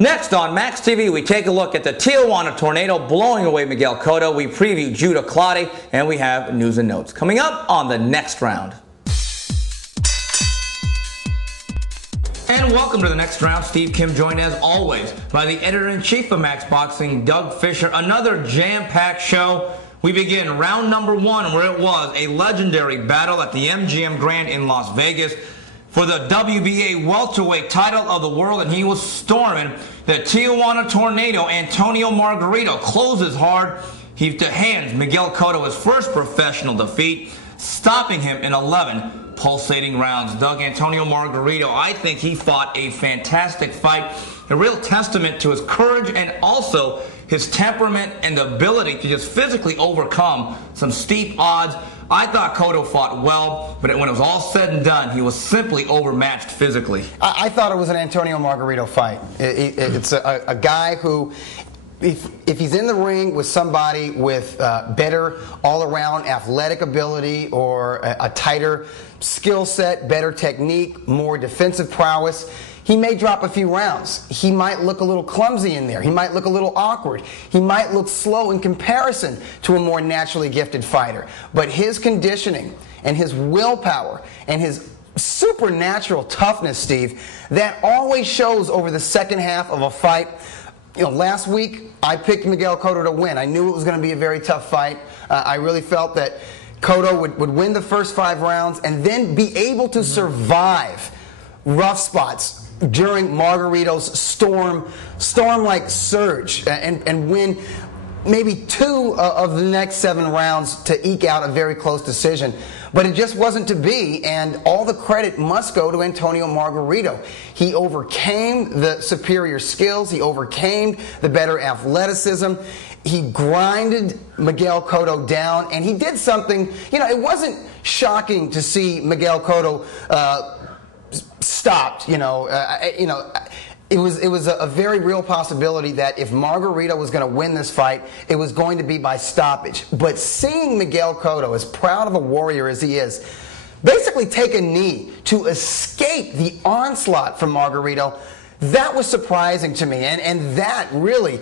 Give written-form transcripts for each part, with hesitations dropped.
Next on Max TV, we take a look at the Tijuana Tornado blowing away Miguel Cotto. We preview Judah Clottey, and we have news and notes coming up on the next round. And welcome to the next round. Steve Kim joined as always by the editor-in-chief of Max Boxing, Doug Fischer. Another jam-packed show. We begin round number one, where it was a legendary battle at the MGM Grand in Las Vegas for the WBA welterweight title of the world, and he was storming the Tijuana Tornado. Antonio Margarito closes hard. He hands Miguel Cotto his first professional defeat, stopping him in 11 pulsating rounds. Doug, Antonio Margarito, I think he fought a fantastic fight, a real testament to his courage and also his temperament and the ability to just physically overcome some steep odds. I thought Cotto fought well, but when it was all said and done, he was simply overmatched physically. I thought it was an Antonio Margarito fight. It's a guy who, if he's in the ring with somebody with better all-around athletic ability or a tighter skill set, better technique, more defensive prowess, he may drop a few rounds. He might look a little clumsy in there. He might look a little awkward. He might look slow in comparison to a more naturally gifted fighter. But his conditioning and his willpower and his supernatural toughness, Steve, that always shows over the second half of a fight. You know, last week I picked Miguel Cotto to win. I knew it was going to be a very tough fight. I really felt that Cotto would win the first 5 rounds and then be able to survive rough spots during Margarito's storm-like surge and win maybe 2 of the next 7 rounds to eke out a very close decision. But it just wasn't to be, and all the credit must go to Antonio Margarito. He overcame the superior skills. He overcame the better athleticism. He grinded Miguel Cotto down, and he did something, you know, it wasn't shocking to see Miguel Cotto stopped, it was a very real possibility that if Margarito was going to win this fight, it was going to be by stoppage. But seeing Miguel Cotto, as proud of a warrior as he is, basically take a knee to escape the onslaught from Margarito, that was surprising to me. And that really,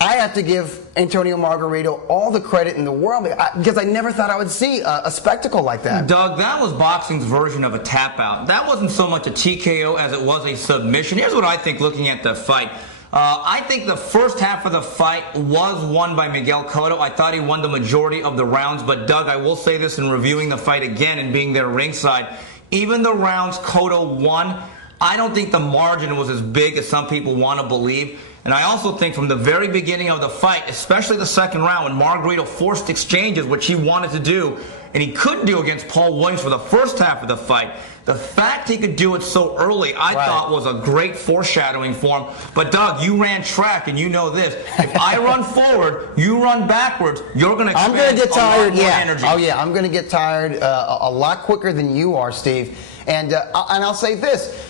I have to give Antonio Margarito all the credit in the world because I never thought I would see a spectacle like that. Doug, that was boxing's version of a tap out. That wasn't so much a TKO as it was a submission. Here's what I think looking at the fight. I think the first half of the fight was won by Miguel Cotto. I thought he won the majority of the rounds, but Doug, I will say this in reviewing the fight again and being there ringside, even the rounds Cotto won, I don't think the margin was as big as some people want to believe. And I also think from the very beginning of the fight, especially the second round, when Margarito forced exchanges, which he wanted to do, and he couldn't do against Paul Williams for the first half of the fight, the fact he could do it so early, I thought was a great foreshadowing for him. But Doug, you ran track, and you know this. If I run forward, you run backwards, you're going to get tired. Energy. Oh, yeah, I'm going to get tired a lot quicker than you are, Steve. And I'll say this.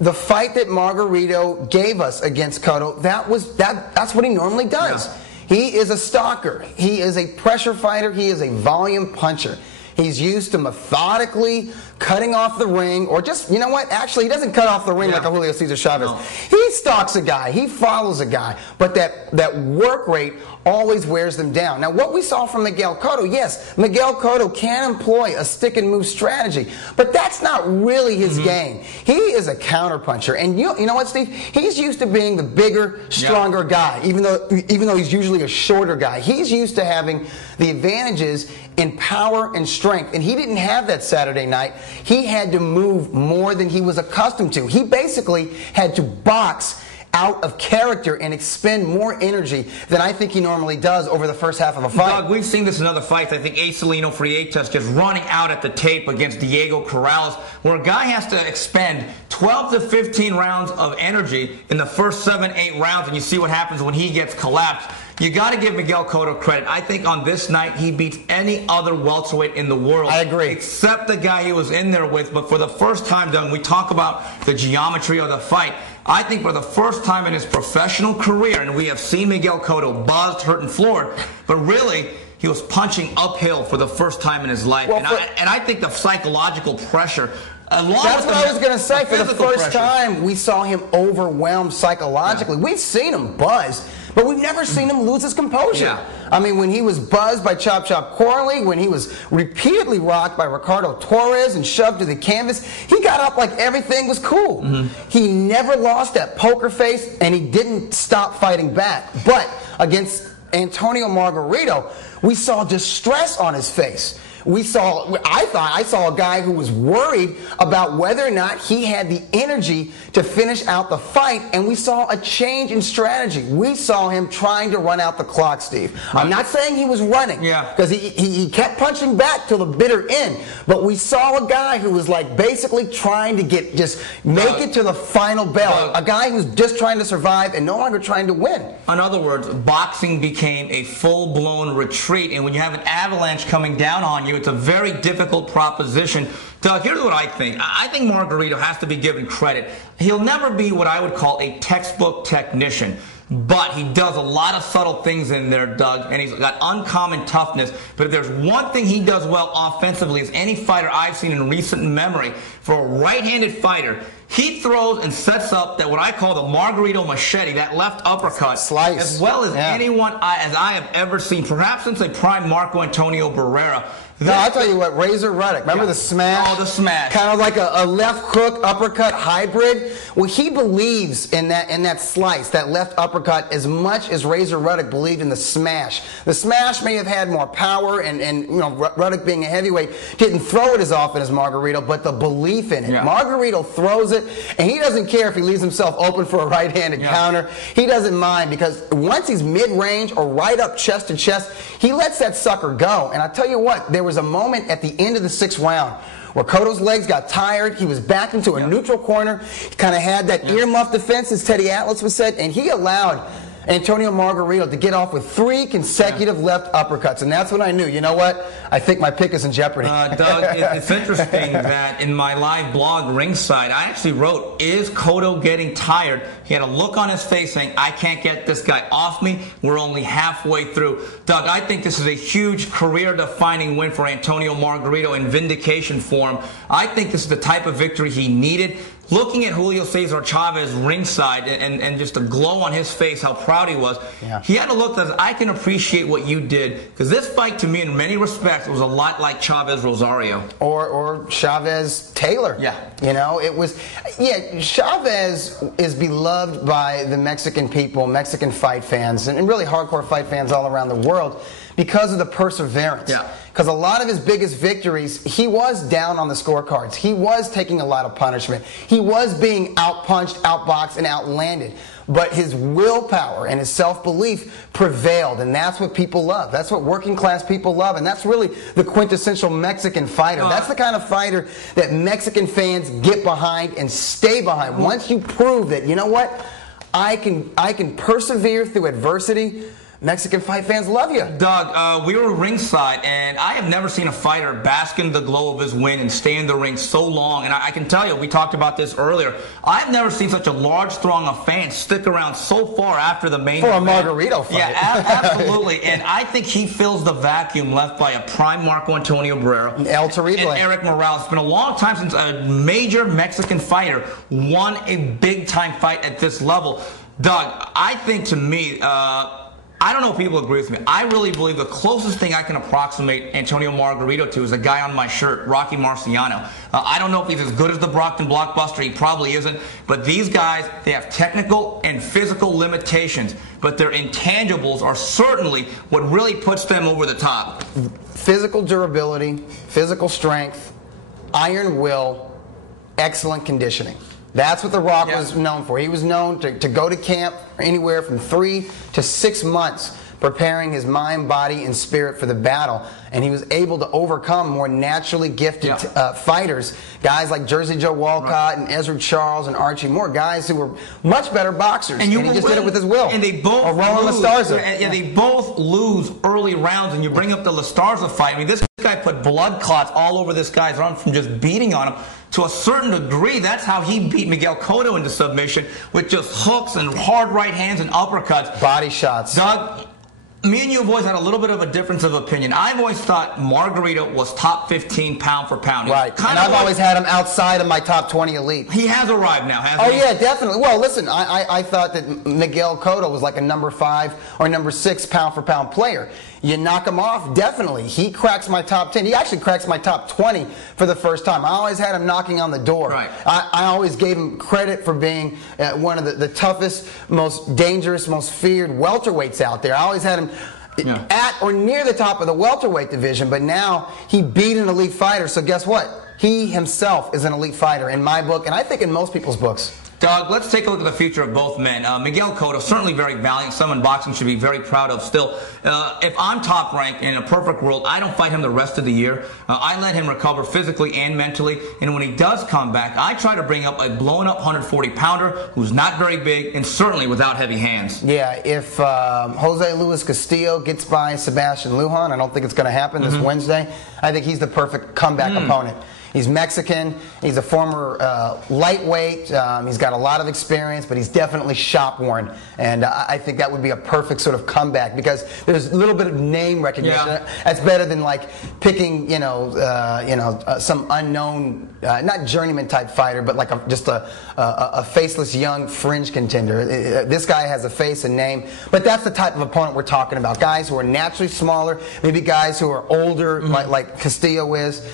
The fight that Margarito gave us against Cotto, that's what he normally does. Yeah. He is a stalker. He is a pressure fighter. He is a volume puncher. He's used to methodically cutting off the ring, or just, you know what, actually he doesn't cut off the ring like a Julio Cesar Chavez. No. He stalks a guy, he follows a guy, but that work rate always wears them down. Now what we saw from Miguel Cotto, yes, Miguel Cotto can employ a stick and move strategy, but that's not really his game. He is a counterpuncher, and you know what, Steve? He's used to being the bigger, stronger guy, even though he's usually a shorter guy. He's used to having the advantages in power and strength, and he didn't have that Saturday night. He had to move more than he was accustomed to. He basically had to box out of character and expend more energy than I think he normally does over the first half of a fight. Doug, we've seen this in other fights. I think Acelino Freitas just running out at the tape against Diego Corrales, where a guy has to expend 12 to 15 rounds of energy in the first 7-8 rounds, and you see what happens when he gets collapsed. You got to give Miguel Cotto credit. I think on this night he beats any other welterweight in the world. I agree. Except the guy he was in there with. But for the first time, Doug, we talk about the geometry of the fight. I think for the first time in his professional career, and we have seen Miguel Cotto buzzed, hurt, and floored, but really he was punching uphill for the first time in his life. Well, and I think the psychological pressure That's what I was going to say. For the first time, we saw him overwhelmed psychologically. We've seen him buzz, but we've never seen him lose his composure. Yeah. I mean, when he was buzzed by Chop Chop Corley, when he was repeatedly rocked by Ricardo Torres and shoved to the canvas, he got up like everything was cool. He never lost that poker face, and he didn't stop fighting back. But against Antonio Margarito, we saw distress on his face. I saw a guy who was worried about whether or not he had the energy to finish out the fight, and we saw a change in strategy. We saw him trying to run out the clock, Steve. I'm not saying he was running, because he kept punching back till the bitter end, but we saw a guy who was like basically trying to make it to the final bell. A guy who's just trying to survive and no longer trying to win. In other words, boxing became a full-blown retreat, and when you have an avalanche coming down on you, it's a very difficult proposition. Doug, here's what I think. I think Margarito has to be given credit. He'll never be what I would call a textbook technician, but he does a lot of subtle things in there, Doug, and he's got uncommon toughness. But if there's one thing he does well offensively, as any fighter I've seen in recent memory, for a right-handed fighter, he throws and sets up that what I call the Margarito machete, that left uppercut, slice, as well as anyone as I have ever seen, perhaps since a prime Marco Antonio Barrera. No, I'll tell you what, Razor Ruddock, remember the smash? Oh, the smash. Kind of like a left hook uppercut hybrid. Well, he believes in that slice, that left uppercut, as much as Razor Ruddock believed in the smash. The smash may have had more power, and you know, Ruddock being a heavyweight didn't throw it as often as Margarito, but the belief in it. Margarito throws it, and he doesn't care if he leaves himself open for a right-handed counter. He doesn't mind, because once he's mid-range or right up chest to chest, he lets that sucker go. And I tell you what, there was a moment at the end of the 6th round where Cotto's legs got tired. He was back into a neutral corner. He kind of had that earmuff defense, as Teddy Atlas was said, and he allowed Antonio Margarito to get off with 3 consecutive left uppercuts, and that's when I knew, you know what, I think my pick is in jeopardy. Doug, it's interesting that in my live blog, Ringside, I actually wrote, is Cotto getting tired? He had a look on his face saying, I can't get this guy off me. We're only halfway through. Doug, I think this is a huge career-defining win for Antonio Margarito and vindication for him. I think this is the type of victory he needed. Looking at Julio Cesar Chavez ringside and just the glow on his face, how proud he was, he had a look that I can appreciate what you did, because this fight to me in many respects was a lot like Chavez Rosario. Or Chavez Taylor. You know, it was, Chavez is beloved by the Mexican people, Mexican fight fans, and really hardcore fight fans all around the world, because of the perseverance. Because a lot of his biggest victories, he was down on the scorecards. He was taking a lot of punishment. He was being outpunched, outboxed, and outlanded. But his willpower and his self-belief prevailed, and that's what people love. That's what working class people love, and that's really the quintessential Mexican fighter. That's the kind of fighter that Mexican fans get behind and stay behind. Once you prove that, you know what, I can persevere through adversity, Mexican fight fans love you. Doug, we were ringside, and I have never seen a fighter bask in the glow of his win and stay in the ring so long. And I can tell you, we talked about this earlier, I've never seen such a large throng of fans stick around so far after the main event. For a Margarito fight. Yeah, absolutely. And I think he fills the vacuum left by a prime Marco Antonio Barrera. El Terrible. And Eric Morales. It's been a long time since a major Mexican fighter won a big-time fight at this level. Doug, I think to me, I don't know if people agree with me. I really believe the closest thing I can approximate Antonio Margarito to is a guy on my shirt, Rocky Marciano. I don't know if he's as good as the Brockton Blockbuster. He probably isn't. But these guys, they have technical and physical limitations. But their intangibles are certainly what really puts them over the top. Physical durability, physical strength, iron will, excellent conditioning. That's what The Rock was known for. He was known to go to camp anywhere from 3 to 6 months, preparing his mind, body, and spirit for the battle. And he was able to overcome more naturally gifted fighters, guys like Jersey Joe Walcott and Ezra Charles and Archie Moore, guys who were much better boxers. And he just did it with his will. And they both they both lose early rounds. And you bring up the La Starza fight. I mean, this guy put blood clots all over this guy's arm from just beating on him. To a certain degree, that's how he beat Miguel Cotto into submission, with just hooks and hard right hands and uppercuts. Body shots. Doug, Me and you have always had a little bit of a difference of opinion. I've always thought Margarito was top 15 pound for pound. Right. And I've always had him outside of my top 20 elite. He has arrived now, hasn't he? Oh, yeah, definitely. Well, listen, I thought that Miguel Cotto was like a number 5 or number 6 pound for pound player. You knock him off, definitely. He cracks my top 10. He actually cracks my top 20 for the first time. I always had him knocking on the door. Right. I always gave him credit for being one of the toughest, most dangerous, most feared welterweights out there. I always had him at or near the top of the welterweight division, but now he beat an elite fighter, so guess what? He himself is an elite fighter in my book, and I think in most people's books. Doug, let's take a look at the future of both men. Miguel Cotto, certainly very valiant, someone boxing should be very proud of still. If I'm top ranked in a perfect world, I don't fight him the rest of the year. I let him recover physically and mentally, and when he does come back, I try to bring up a blown-up 140-pounder who's not very big and certainly without heavy hands. Yeah, if Jose Luis Castillo gets by Sebastian Lujan, I don't think it's going to happen this Wednesday. I think he's the perfect comeback opponent. He's Mexican. He's a former lightweight. He's got a lot of experience, but he's definitely shop-worn. And I think that would be a perfect sort of comeback because there's a little bit of name recognition. Yeah. That's better than like picking, some unknown, not journeyman type fighter, but like just a faceless young fringe contender. This guy has a face and name, but that's the type of opponent we're talking about. Guys who are naturally smaller, maybe guys who are older, like Castillo is.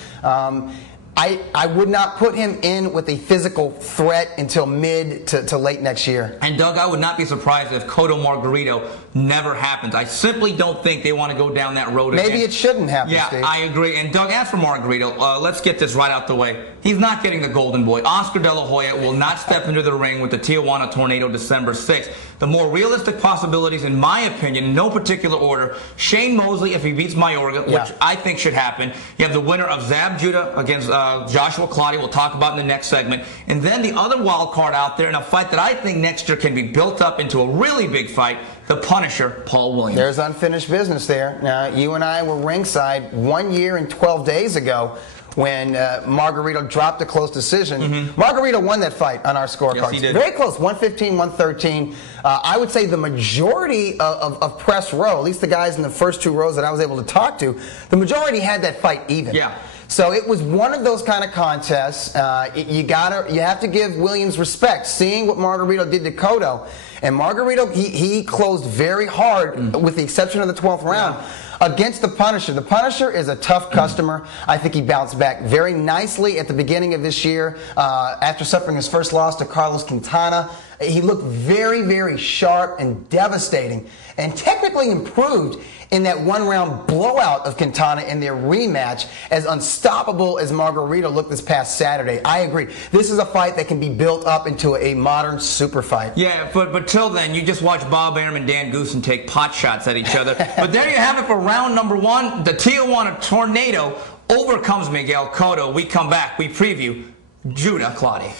I would not put him in with a physical threat until mid to late next year. And Doug, I would not be surprised if Cotto Margarito never happens. I simply don't think they want to go down that road again. Maybe it shouldn't happen, Yeah, Steve. I agree. And Doug, as for Margarito, let's get this right out the way. He's not getting the Golden Boy. Oscar De La Hoya will not step into the ring with the Tijuana Tornado December 6th. The more realistic possibilities, in my opinion, in no particular order, Shane Mosley if he beats Mayorga, which I think should happen. You have the winner of Zab Judah against Joshua Clottey, we'll talk about in the next segment. And then the other wild card out there in a fight that I think next year can be built up into a really big fight, the Punisher, Paul Williams. There's unfinished business there. Now, you and I were ringside 1 year and 12 days ago when Margarito dropped a close decision. Margarito won that fight on our scorecards. Yes, he did. Very close, 115, 113. I would say the majority of press row, at least the guys in the first 2 rows that I was able to talk to, the majority had that fight even. Yeah. So it was one of those kind of contests. You have to give Williams respect, seeing what Margarito did to Cotto. And Margarito, he closed very hard, with the exception of the 12th round. Against the Punisher. The Punisher is a tough customer. I think he bounced back very nicely at the beginning of this year after suffering his first loss to Carlos Quintana. He looked very, very sharp and devastating and technically improved in that 1-round blowout of Quintana in their rematch, as unstoppable as Margarito looked this past Saturday. I agree. This is a fight that can be built up into a modern super fight. Yeah, but till then, you just watch Bob Arum and Dan Goossen take pot shots at each other. But there you have it for round number 1. The Tijuana Tornado overcomes Miguel Cotto. We come back. We preview Judah Clottey.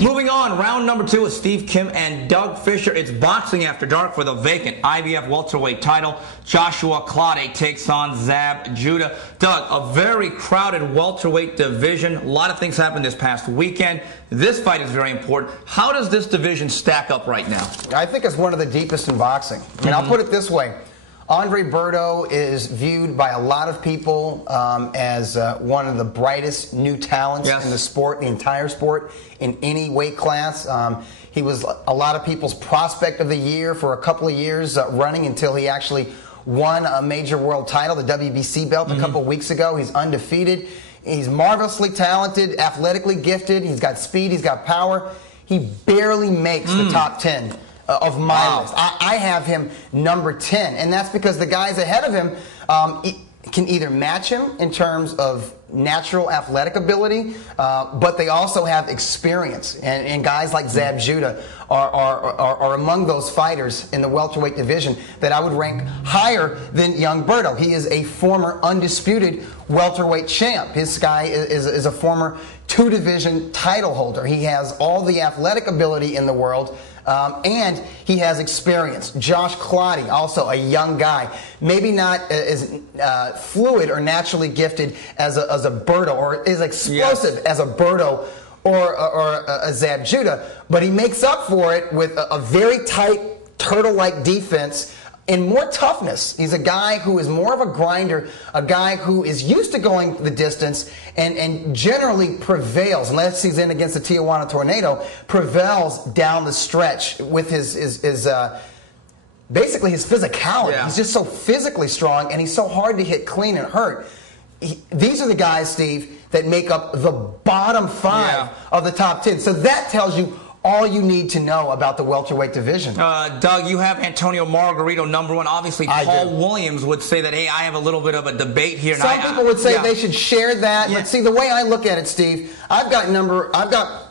Moving on, round number 2 is Steve Kim and Doug Fischer. It's boxing after dark for the vacant IBF welterweight title. Joshua Clottey takes on Zab Judah. Doug, a very crowded welterweight division. A lot of things happened this past weekend. This fight is very important. How does this division stack up right now? I think it's one of the deepest in boxing. I mean, I'll put it this way. Andre Berto is viewed by a lot of people as one of the brightest new talents in the sport, the entire sport, in any weight class. He was a lot of people's prospect of the year for a couple of years running until he actually won a major world title, the WBC belt, a couple of weeks ago. He's undefeated. He's marvelously talented, athletically gifted. He's got speed. He's got power. He barely makes the top 10. Of my list. I have him number 10, and that's because the guys ahead of him can either match him in terms of natural athletic ability, but they also have experience, and guys like Zab Judah are among those fighters in the welterweight division that I would rank higher than young Berto. He is a former undisputed welterweight champ. This guy is a former 2-division title holder. He has all the athletic ability in the world. And he has experience. Josh Clottey, also a young guy, maybe not as fluid or naturally gifted as a Berto, or as explosive as a Berto or a Zab Judah, but he makes up for it with a very tight turtle-like defense and more toughness. He's a guy who is more of a grinder, a guy who is used to going the distance and generally prevails, unless he's in against the Tijuana Tornado, prevails down the stretch with basically his physicality. Yeah. He's just so physically strong, and he's so hard to hit clean and hurt. These are the guys, Steve, that make up the bottom 5 of the top 10. So that tells you all you need to know about the welterweight division. Doug, you have Antonio Margarito #1. Obviously, Paul Williams would say that, hey, I have a little bit of a debate here. Some people would say they should share that. But see, the way I look at it, Steve, I've got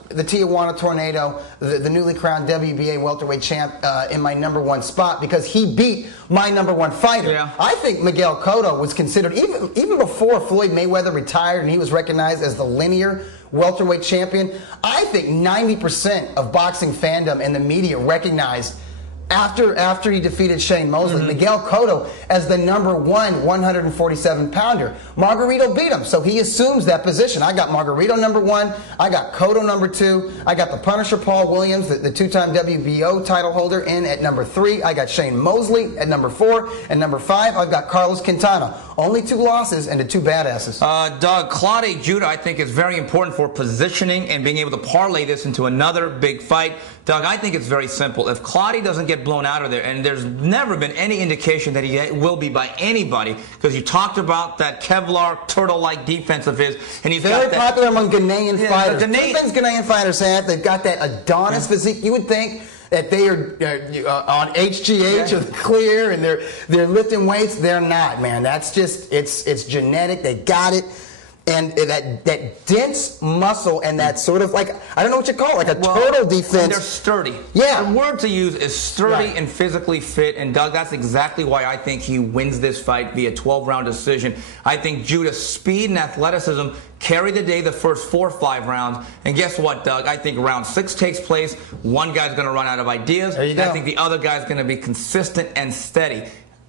the Tijuana Tornado, the newly crowned WBA welterweight champ, in my #1 spot because he beat my #1 fighter. Yeah. I think Miguel Cotto was considered, even before Floyd Mayweather retired and he was recognized as the linear welterweight champion, I think 90% of boxing fandom and the media recognized after he defeated Shane Mosley, Miguel Cotto as the #1 147-pounder. Margarito beat him, so he assumes that position. I got Margarito #1. I got Cotto #2. I got the Punisher Paul Williams, the two-time WBO title holder, in at #3. I got Shane Mosley at #4. And #5, I've got Carlos Quintana. Only 2 losses and the 2 badasses. Doug, Claude Judah, I think, is very important for positioning and being able to parlay this into another big fight. Doug, I think it's very simple. If Claude doesn't get blown out of there, and there's never been any indication that he will be by anybody, because you talked about that Kevlar turtle-like defense of his, and he's very popular among Ghanaian fighters. Philippines Ghanaian fighters they've got that Adonis physique. You would think that they are on HGH or clear and they're lifting weights. They're not, man. That's just it's genetic. They got it. And that dense muscle and that sort of, like, I don't know what you call it, like a turtle defense. And they're sturdy. Yeah. The word to use is sturdy and physically fit. And, Doug, that's exactly why I think he wins this fight via 12-round decision. I think Judah's speed and athleticism carry the day the first 4 or 5 rounds. And guess what, Doug? I think round 6 takes place. One guy's going to run out of ideas. There you go. I think the other guy's going to be consistent and steady.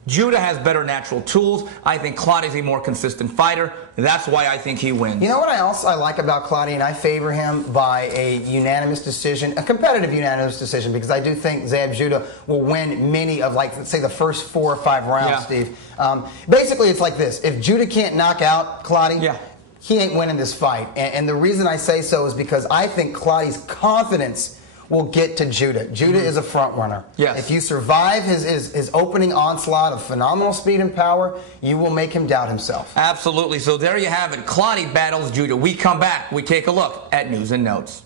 Judah has better natural tools. I think Claude is a more consistent fighter. That's why I think he wins. You know what I like about Claude, and I favor him by a unanimous decision, a competitive unanimous decision, because I do think Zab Judah will win many of, like, let's say, the first 4 or 5 rounds, Steve. Basically, it's like this. If Judah can't knock out Claude, he ain't winning this fight. And the reason I say so is because I think Claude's confidence will get to Judah. Judah is a front runner. Yes. If you survive his opening onslaught of phenomenal speed and power, you will make him doubt himself. Absolutely. So there you have it. Claude battles Judah. We come back. We take a look at news and notes.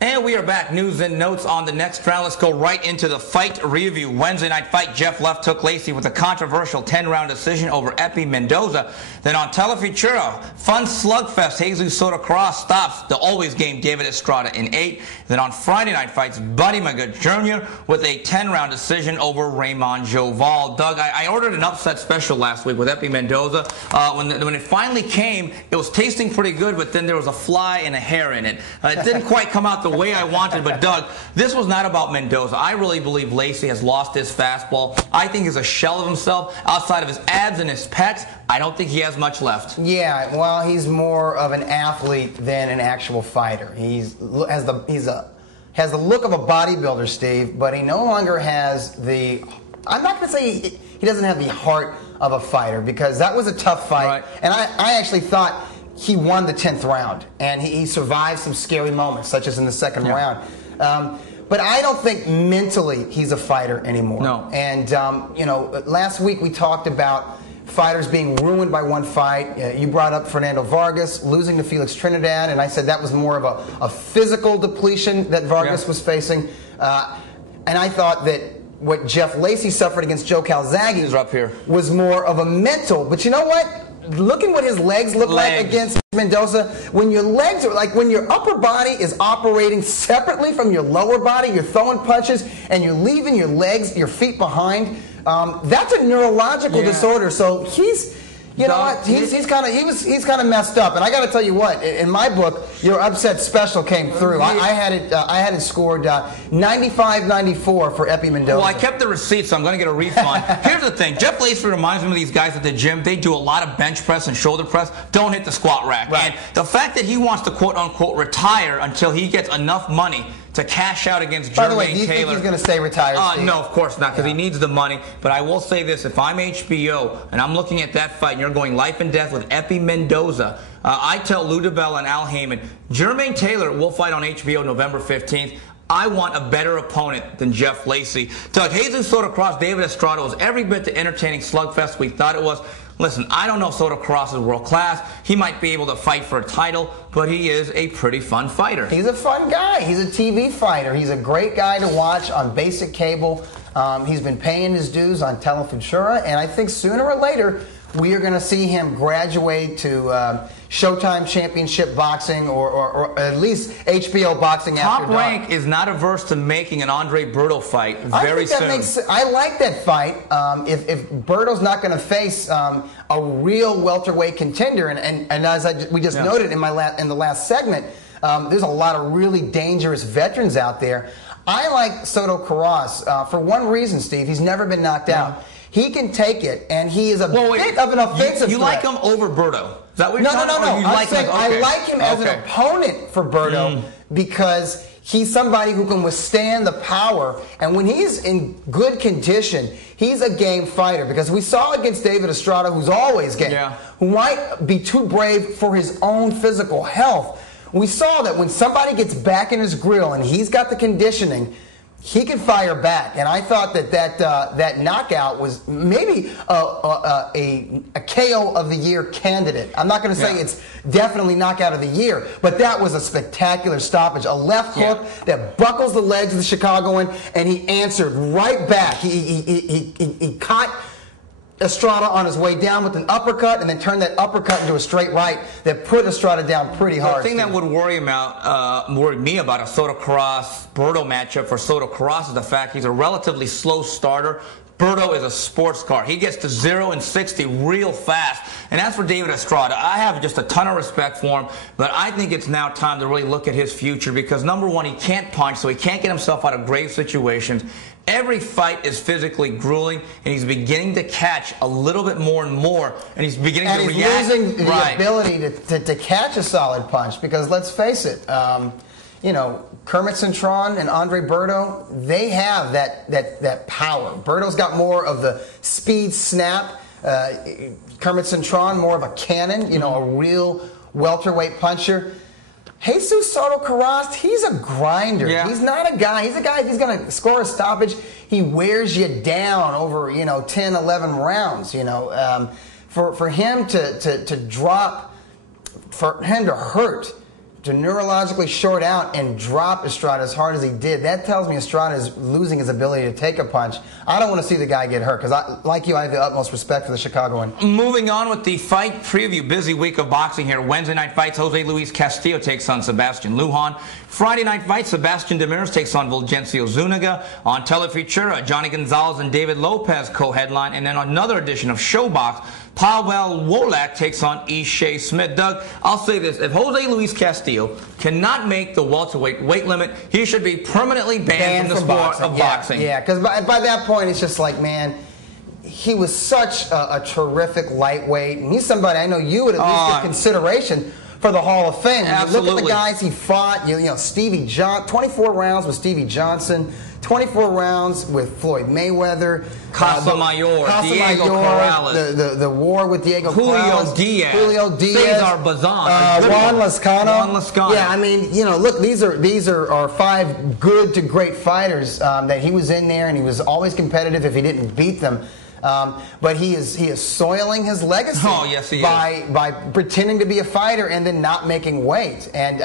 And we are back. News and notes on the next round. Let's go right into the fight review. Wednesday night fight, Jeff Left took Lacey with a controversial 10-round decision over Epi Mendoza. Then on Telefutura, fun slugfest, Jesus Soto Cross stops the always game David Estrada in 8. Then on Friday night fights, Buddy Magoo Jr. with a 10-round decision over Raymond Joval. Doug, I ordered an upset special last week with Epi Mendoza. When it finally came, it was tasting pretty good, but then there was a fly and a hair in it. It didn't quite come out the way I wanted, but Doug, this was not about Mendoza. I really believe Lacey has lost his fastball. I think he's a shell of himself. Outside of his abs and his pecs, I don't think he has much left. Yeah, well, he's more of an athlete than an actual fighter. He has the look of a bodybuilder, Steve, but he no longer has the, I'm not going to say he doesn't have the heart of a fighter, because that was a tough fight. Right. And I actually thought he won the 10th round, and he survived some scary moments, such as in the second round. But I don't think mentally he's a fighter anymore. No. And, last week we talked about fighters being ruined by one fight. You brought up Fernando Vargas losing to Felix Trinidad, and I said that was more of a physical depletion that Vargas was facing. And I thought that what Jeff Lacey suffered against Joe Calzaghe up here was more of a mental. But you know what? Look at what his legs look like against Mendoza. When your legs are when your upper body is operating separately from your lower body, you're throwing punches and you're leaving your legs, your feet behind. That's a neurological disorder. So he's he's kind of messed up. And I got to tell you what, in my book, your upset special came through. I had it scored 95-94 for Epi Mendoza. Well, I kept the receipt, so I'm going to get a refund. Here's the thing. Jeff Lacey reminds me of these guys at the gym. They do a lot of bench press and shoulder press. Don't hit the squat rack. Right. And the fact that he wants to quote-unquote retire until he gets enough money to cash out against Jermaine By the way, do you Taylor. think he's going to stay retired, Steve? No, of course not, because he needs the money. But I will say this. If I'm HBO and I'm looking at that fight and you're going life and death with Epi Mendoza, I tell Lou DiBella and Al Heyman, Jermaine Taylor will fight on HBO November 15th. I want a better opponent than Jeff Lacy. Doug, Jesus Soto Cross, David Estrada was every bit the entertaining slugfest we thought it was. Listen, I don't know if Soto Cross is world class. He might be able to fight for a title, but he is a pretty fun fighter. He's a fun guy. He's a TV fighter. He's a great guy to watch on basic cable. He's been paying his dues on Telefutura, and I think sooner or later we are going to see him graduate to Showtime Championship Boxing or at least HBO Boxing after dark. Top Rank is not averse to making an Andre Berto fight very soon. I like that fight. If Berto's not going to face a real welterweight contender, and as we just noted in the last segment, there's a lot of really dangerous veterans out there. I like Soto Cross for one reason, Steve. He's never been knocked out. He can take it, and he is a bit of an offensive You threat. like him over Berto? Is that what you're No. I'm saying I like him as an opponent for Berto because he's somebody who can withstand the power. And when he's in good condition, he's a game fighter. Because we saw against David Estrada, who's always game, who might be too brave for his own physical health. We saw that when somebody gets back in his grill and he's got the conditioning, he can fire back, and I thought that knockout was maybe a KO of the year candidate. I'm not going to say it's definitely knockout of the year, but that was a spectacular stoppage. A left hook that buckles the legs of the Chicagoan, and he answered right back. He caught Estrada on his way down with an uppercut and then turned that uppercut into a straight right that put Estrada down pretty hard. The thing that would worry me about a Soto Cross-Berto matchup for Soto Cross is the fact he's a relatively slow starter. Berto is a sports car. He gets to 0 and 60 real fast. And as for David Estrada, I have just a ton of respect for him, but I think it's now time to really look at his future because, number one, he can't punch, so he can't get himself out of grave situations. Every fight is physically grueling, and he's beginning to catch a little bit more and more, and he's beginning to react. And he's losing the ability to catch a solid punch because, let's face it, you know, Kermit Cintron and Andre Berto, they have that power. Berto's got more of the speed snap. Kermit Cintron, more of a cannon, you know, a real welterweight puncher. Jesus Soto Cross, he's a grinder. He's not a guy. He's a guy, if he's going to score a stoppage, he wears you down over, 10, 11 rounds, For him to drop, for him to hurt, to neurologically short out and drop Estrada as hard as he did, that tells me Estrada is losing his ability to take a punch. I don't want to see the guy get hurt because, like you, I have the utmost respect for the Chicagoan. Moving on with the fight preview, busy week of boxing here. Wednesday night fights, Jose Luis Castillo takes on Sebastian Lujan. Friday night fights, Sebastian Demers takes on Fulgencio Zuniga. On Telefutura, Johnny Gonzalez and David Lopez co-headline. And then another edition of Showbox, Pavel Wolak takes on Ishe Smith. Doug, I'll say this. If Jose Luis Castillo cannot make the welterweight weight limit, he should be permanently banned from the sport of boxing. Yeah, because by that point, it's just like, man, he was such a terrific lightweight. And he's somebody I know you would at least give consideration for the Hall of Fame. Absolutely. Look at the guys he fought. Stevie Johnson, 24 rounds with Stevie Johnson, 24 rounds with Floyd Mayweather, Casamayor, Diego Corrales, the war with Diego Corrales, Julio Diaz, Cesar Bazan, Juan Lascano. Yeah, I mean, look, these are 5 good to great fighters that he was in there, and he was always competitive if he didn't beat them. But he is soiling his legacy by pretending to be a fighter and then not making weight. And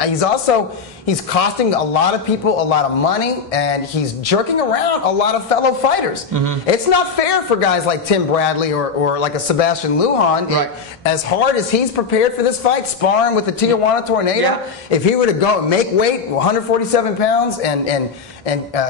he's costing a lot of people a lot of money, and he's jerking around a lot of fellow fighters. It's not fair for guys like Tim Bradley or like a Sebastian Lujan. As hard as he's prepared for this fight, sparring with the Tijuana Tornado, if he were to go make weight, 147 pounds, and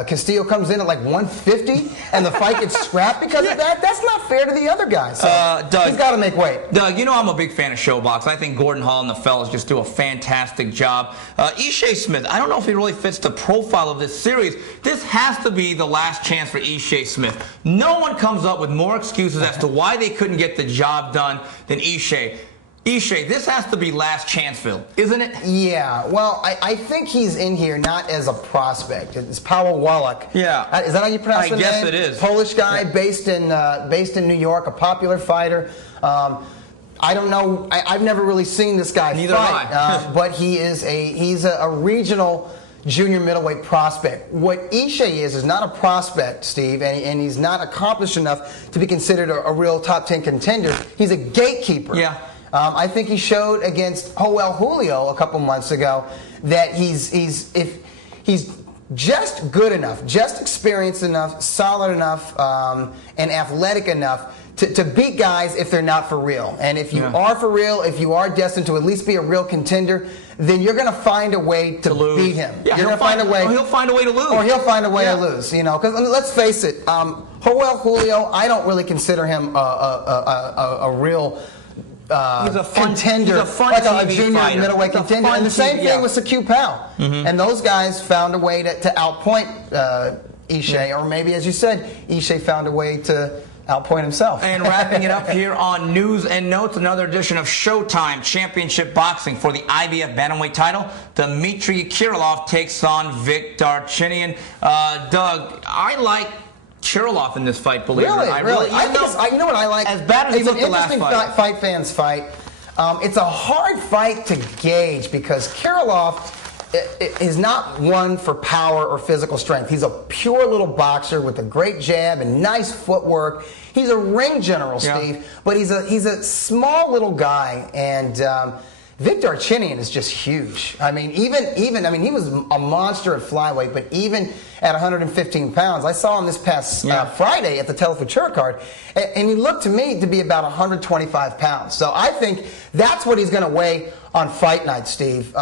Castillo comes in at like 150 and the fight gets scrapped because of that, that's not fair to the other guys. So Doug, he's got to make weight. Doug, I'm a big fan of Showbox. I think Gordon Hall and the fellas just do a fantastic job. Ishe Smith, I don't know if he really fits the profile of this series. This has to be the last chance for Ishe Smith. No one comes up with more excuses as to why they couldn't get the job done than Ishe. Ishe, this has to be last Chanceville, isn't it? Yeah, well, I think he's in here not as a prospect. It's Paweł Wallach. Yeah. Is that how you pronounce the name? I guess it is. Polish guy, based in New York, a popular fighter. I don't know. I've never really seen this guy Neither fight. have I. But he's a regional junior middleweight prospect. What Ishe is not a prospect, Steve, and he's not accomplished enough to be considered a real top 10 contender. He's a gatekeeper. Yeah. I think he showed against Joel Julio a couple months ago that he's just good enough, just experienced enough, solid enough, and athletic enough to beat guys if they're not for real. And if you are for real, if you are destined to at least be a real contender, then you're going to find a way to beat him. Yeah, you're going to find a way. Or he'll find a way to lose. Or he'll find a way to lose. You know, because let's face it, Joel Julio, I don't really consider him a real. He's a fun contender, he's a fun like TV a junior fighter. middleweight contender. And the same thing with Sakyu Pao. And those guys found a way to outpoint Ishe, or maybe, as you said, Ishe found a way to outpoint himself. And wrapping it up here on News and Notes, another edition of Showtime Championship Boxing for the IBF Bantamweight title. Dmitry Kirillov takes on Vic Darchinyan. Doug, I like Kirillov in this fight, believe it or not. Really? You know what I like? As bad as he looked the last fight. It's an interesting fight fans fight. It's a hard fight to gauge because Kirillov is not one for power or physical strength. He's a pure little boxer with a great jab and nice footwork. He's a ring general, Steve, but he's a small little guy, and Vic Darchinyan is just huge. I mean, even he was a monster at flyweight, but even at 115 pounds, I saw him this past Friday at the Telefutura card, and he looked to me to be about 125 pounds. So I think that's what he's going to weigh on fight night, Steve.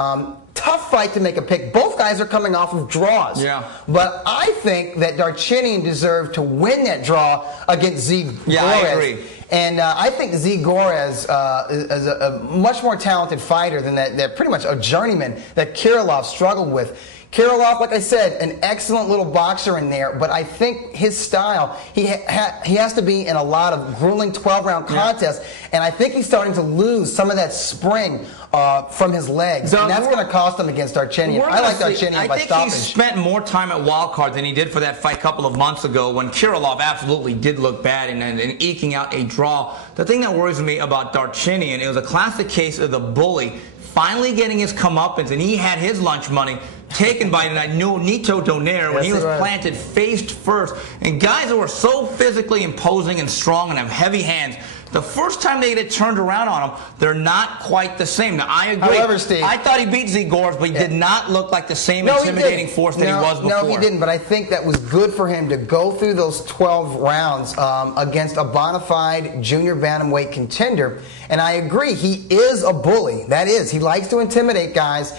Tough fight to make a pick. Both guys are coming off of draws. Yeah. But I think that Darchinyan deserved to win that draw against Z Gorez. Yeah, I agree. And I think Z Gorez is a much more talented fighter than that pretty much a journeyman that Kirillov struggled with. Kirillov, like I said, an excellent little boxer in there, but I think his style, he has to be in a lot of grueling 12-round contests, and I think he's starting to lose some of that spring from his legs, and that's going to cost him against Darchinyan. I like Darchinyan by stoppage. I think he spent more time at wildcard than he did for that fight a couple of months ago when Kirillov absolutely did look bad and eking out a draw. The thing that worries me about Darchinyan, it was a classic case of the bully finally getting his comeuppance, and he had his lunch money taken by Nonito Donaire when he was planted face first. And guys who are so physically imposing and strong and have heavy hands, the first time they get it turned around on them, they're not quite the same. Now, I agree. However, Steve, I thought he beat Z Gorez, but he did not look like the same intimidating force that he was before. No, he didn't, but I think that was good for him to go through those 12 rounds against a bona fide junior bantamweight contender. And I agree, he is a bully. That is. He likes to intimidate guys.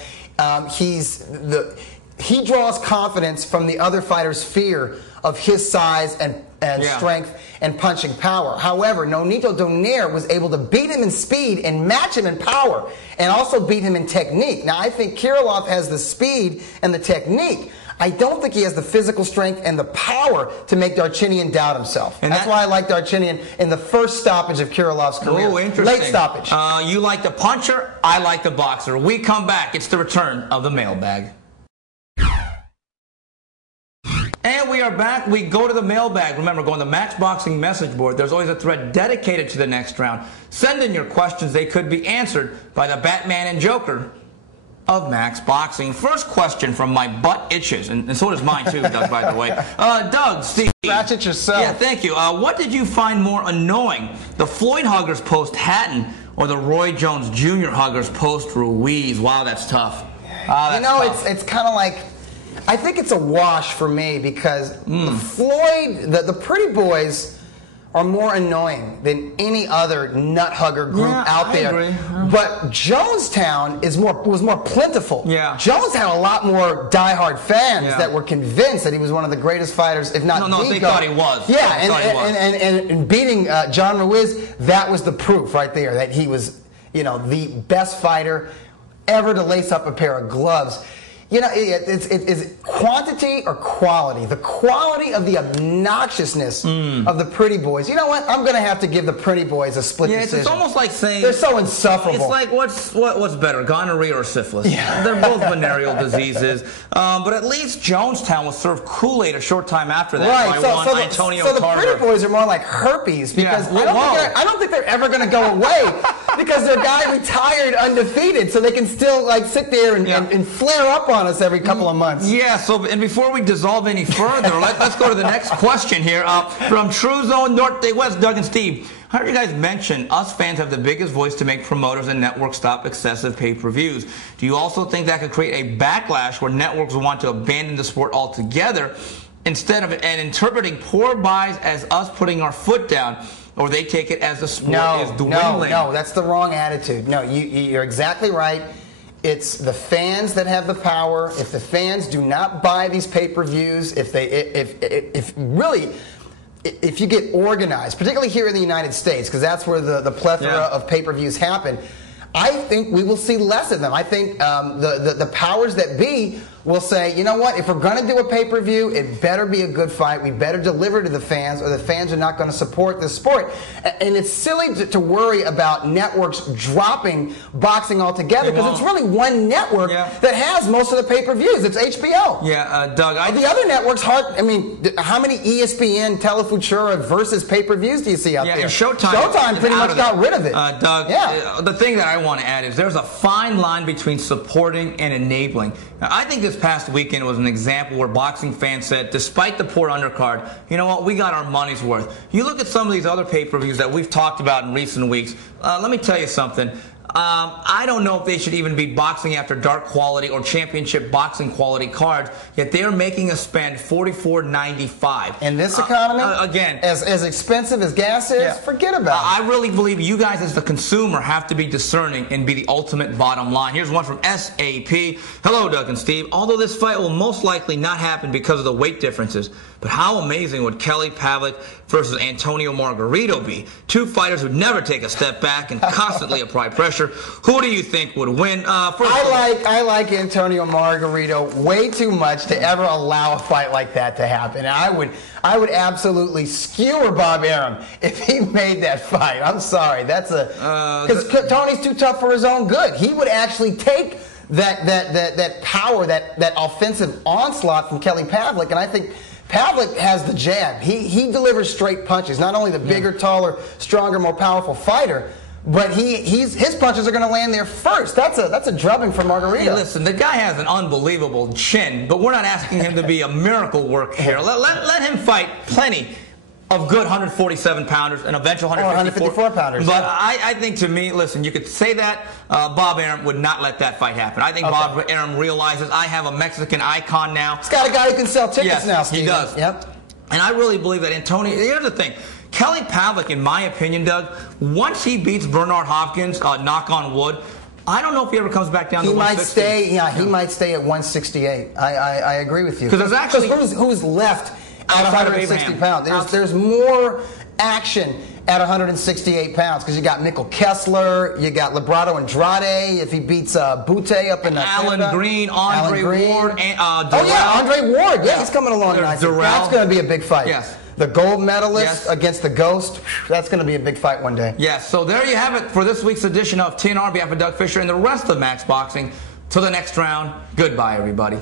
He draws confidence from the other fighter's fear of his size and strength and punching power. However, Nonito Donaire was able to beat him in speed and match him in power and also beat him in technique. Now, I think Kirillov has the speed and the technique. I don't think he has the physical strength and the power to make Darchinyan doubt himself. And that's why I like Darchinyan in the first stoppage of Kirilov's career. Oh, interesting. Late stoppage. You like the puncher, I like the boxer. We come back. It's the return of the mailbag. And we are back. We go to the mailbag. Remember, go on the Max Boxing message board. There's always a thread dedicated to the next round. Send in your questions. They could be answered by the Batman and Joker of Max Boxing. First question from my butt itches, and so does mine too, Doug, by the way. Doug, Steve. Scratch it yourself. Yeah, thank you. What did you find more annoying, the Floyd huggers post Hatton or the Roy Jones Jr. huggers post Ruiz? Wow, that's tough. Tough. It's kind of like, I think it's a wash for me because Floyd, the Pretty Boys are more annoying than any other nut hugger group out there. I agree. But Jonestown was more plentiful. Yeah. Jones had a lot more diehard fans that were convinced that he was one of the greatest fighters, if not they thought he was. Yeah, and beating John Ruiz, that was the proof right there that he was, the best fighter ever to lace up a pair of gloves. You know, it's quantity or quality. The quality of the obnoxiousness of the pretty boys. You know what? I'm going to have to give the pretty boys a split decision. It's almost like saying they're so insufferable. It's like what's better, gonorrhea or syphilis? Yeah. They're both venereal diseases. But at least Jonestown was served Kool-Aid a short time after that by one Antonio So the Carter. pretty boys are more like herpes because I don't think they're ever going to go away because their guy retired undefeated, so they can still like sit there and flare up on us every couple of months. Yeah, and before we dissolve any further, let's go to the next question here. From True Zone North Day West, Doug and Steve. I heard you guys mention us fans have the biggest voice to make promoters and networks stop excessive pay-per-views. Do you also think that could create a backlash where networks will want to abandon the sport altogether instead of interpreting poor buys as us putting our foot down? Or they take it as the sport is dwindling? No, that's the wrong attitude. No, you're exactly right. It's the fans that have the power. If the fans do not buy these pay-per-views, if you get organized, particularly here in the United States, because that's where the plethora of pay-per-views happen, I think we will see less of them. I think the powers that be will say, you know what, if we're going to do a pay-per-view, it better be a good fight. We better deliver to the fans, or the fans are not going to support this sport. And it's silly to worry about networks dropping boxing altogether, because it's really one network that has most of the pay-per-views. It's HBO. Yeah, Doug. The other networks, how many ESPN, Telefutura versus pay-per-views do you see out there? Showtime pretty much got rid of it. Doug, the thing that I want to add is there's a fine line between supporting and enabling. Now, I think this past weekend was an example where boxing fans said, despite the poor undercard, you know what, we got our money's worth. You look at some of these other pay-per-views that we've talked about in recent weeks. Let me tell you something. I don't know if they should even be boxing after dark quality or championship boxing quality cards, yet they're making us spend $44.95. In this economy? Again. As expensive as gas is? Forget about it. I really believe you guys as the consumer have to be discerning and be the ultimate bottom line. Here's one from SAP. Hello, Doug and Steve. Although this fight will most likely not happen because of the weight differences, but how amazing would Kelly Pavlik versus Antonio Margarito be? Two fighters who never take a step back and constantly apply pressure. Who do you think would win? I like Antonio Margarito way too much to ever allow a fight like that to happen. And I would absolutely skewer Bob Arum if he made that fight. I'm sorry. Because Tony's too tough for his own good. He would actually take that power, that offensive onslaught from Kelly Pavlik, and I think Pavlik has the jab. He delivers straight punches. Not only the bigger, taller, stronger, more powerful fighter, but his punches are going to land there first. That's a drubbing for Margarito. Hey, listen, the guy has an unbelievable chin, but we're not asking him to be a miracle work here. Let him fight plenty of good 147-pounders and eventual 154-pounders. But I think, to me, listen, you could say that Bob Arum would not let that fight happen. I think Bob Arum realizes I have a Mexican icon now. He's got a guy who can sell tickets now, Steve. He does. Yep. And I really believe that Antonio, here's the thing. Kelly Pavlik, in my opinion, Doug, once he beats Bernard Hopkins, knock on wood, I don't know if he ever comes back down to 160. He might stay at 168. I agree with you. Because there's actually who's left at 160 pounds. There's more action at 168 pounds because you got Mikkel Kessler, you got Librado Andrade if he beats Butte up in Alan Green, Andre Ward, and Andre Ward. Yeah, he's coming along nicely. That's going to be a big fight. Yes. The gold medalist against the Ghost, that's going to be a big fight one day. Yes, so there you have it for this week's edition of TNR on behalf of Doug Fischer and the rest of Max Boxing. Till the next round, goodbye, everybody.